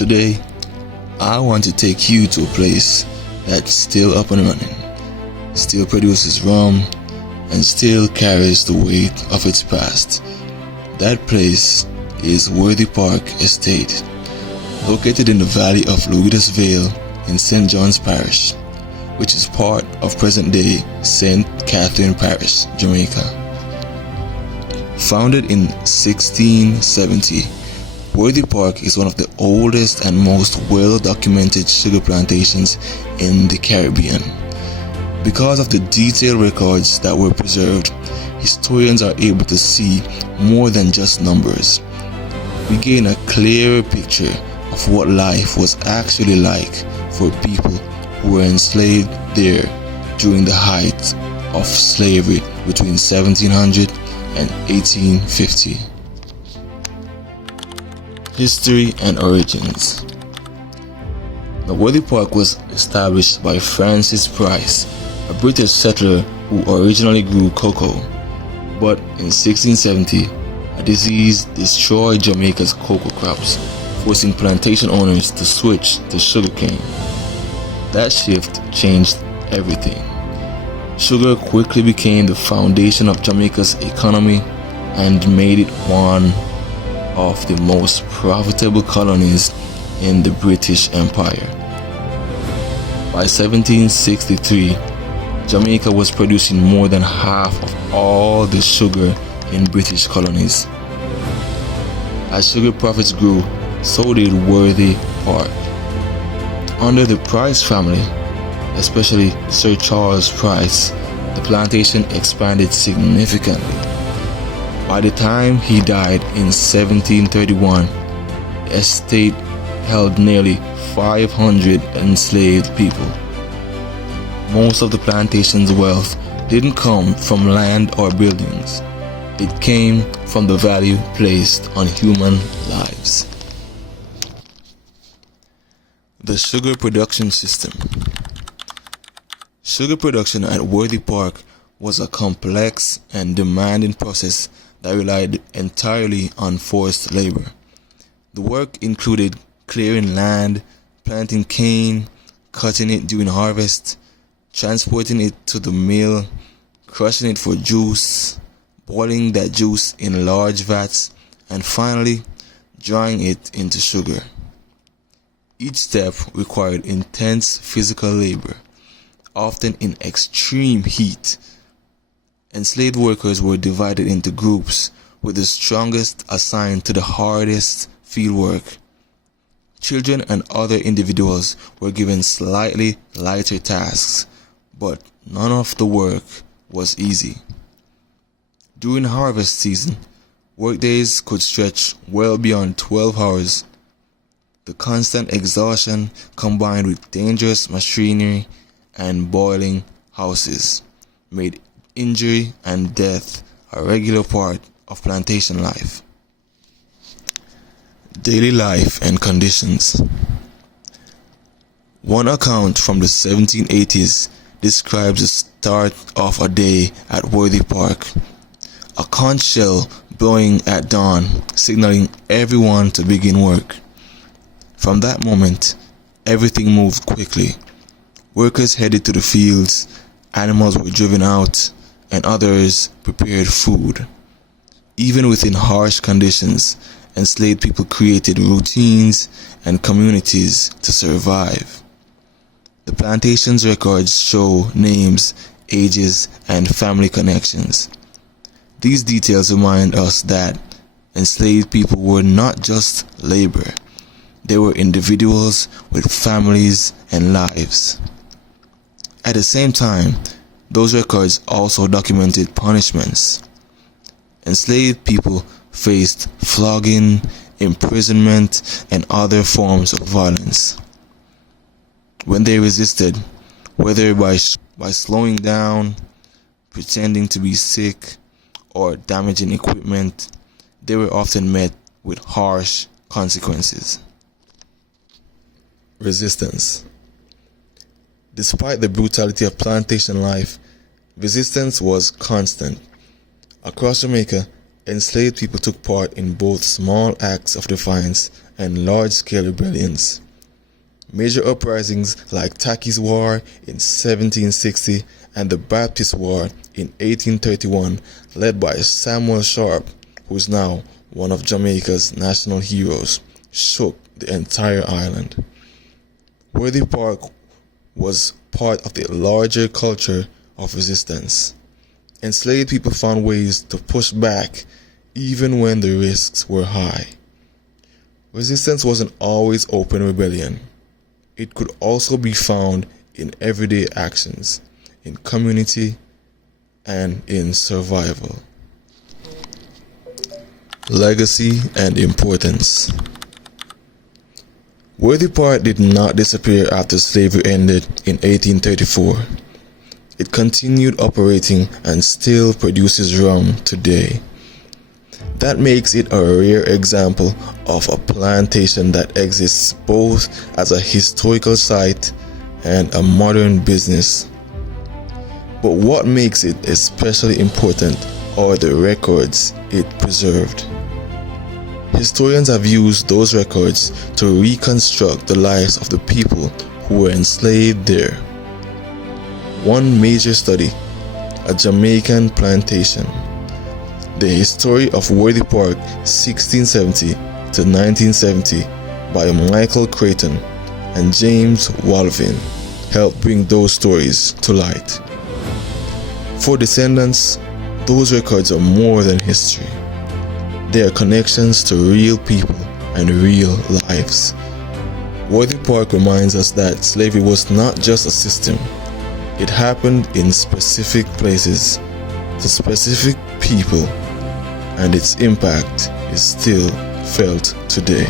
Today, I want to take you to a place that's still up and running, still produces rum, and still carries the weight of its past. That place is Worthy Park Estate, located in the valley of Louitas Vale in St. John's Parish, which is part of present-day St. Catherine Parish, Jamaica. Founded in 1670, Worthy Park is one of the oldest and most well-documented sugar plantations in the Caribbean. Because of the detailed records that were preserved, historians are able to see more than just numbers. We gain a clearer picture of what life was actually like for people who were enslaved there during the height of slavery between 1700 and 1850. History and origins. The Worthy Park was established by Francis Price, a British settler who originally grew cocoa, but in 1670, a disease destroyed Jamaica's cocoa crops, forcing plantation owners to switch to sugarcane. That shift changed everything. Sugar quickly became the foundation of Jamaica's economy and made it one of the most profitable colonies in the British Empire. By 1763, Jamaica was producing more than half of all the sugar in British colonies. As sugar profits grew, so did Worthy Park. Under the Price family, especially Sir Charles Price, the plantation expanded significantly. By the time he died in 1731, the estate held nearly 500 enslaved people. Most of the plantation's wealth didn't come from land or buildings. It came from the value placed on human lives. The sugar production system. Sugar production at Worthy Park was a complex and demanding process that relied entirely on forced labor. The work included clearing land, planting cane, cutting it during harvest, transporting it to the mill, crushing it for juice, boiling that juice in large vats, and finally drying it into sugar. Each step required intense physical labor, often in extreme heat. Enslaved workers were divided into groups, with the strongest assigned to the hardest field work. Children and other individuals were given slightly lighter tasks, but none of the work was easy. During harvest season, workdays could stretch well beyond 12 hours. The constant exhaustion, combined with dangerous machinery and boiling houses, made injury and death a regular part of plantation life. Daily life and conditions. One account from the 1780s describes the start of a day at Worthy Park. A conch shell blowing at dawn, signaling everyone to begin work. From that moment, everything moved quickly. Workers headed to the fields, animals were driven out, and others prepared food. Even within harsh conditions, enslaved people created routines and communities to survive. The plantation's records show names, ages, and family connections. These details remind us that enslaved people were not just labor. They were individuals with families and lives. At the same time, those records also documented punishments. Enslaved people faced flogging, imprisonment, and other forms of violence. When they resisted, whether by slowing down, pretending to be sick, or damaging equipment, they were often met with harsh consequences. Resistance. Despite the brutality of plantation life, resistance was constant. Across Jamaica, enslaved people took part in both small acts of defiance and large-scale rebellions. Major uprisings like Tacky's War in 1760 and the Baptist War in 1831, led by Samuel Sharp, who is now one of Jamaica's national heroes, shook the entire island. Worthy Park was part of the larger culture of resistance. Enslaved people found ways to push back even when the risks were high. Resistance wasn't always open rebellion. It could also be found in everyday actions, in community, and in survival. Legacy and importance. Worthy Park did not disappear after slavery ended in 1834. It continued operating and still produces rum today. That makes it a rare example of a plantation that exists both as a historical site and a modern business. But what makes it especially important are the records it preserved. Historians have used those records to reconstruct the lives of the people who were enslaved there. One major study, a Jamaican plantation. The History of Worthy Park 1670 to 1970 by Michael Creighton and James Walvin helped bring those stories to light. For descendants, those records are more than history. They are connections to real people and real lives. Worthy Park reminds us that slavery was not just a system. It happened in specific places, to specific people, and its impact is still felt today.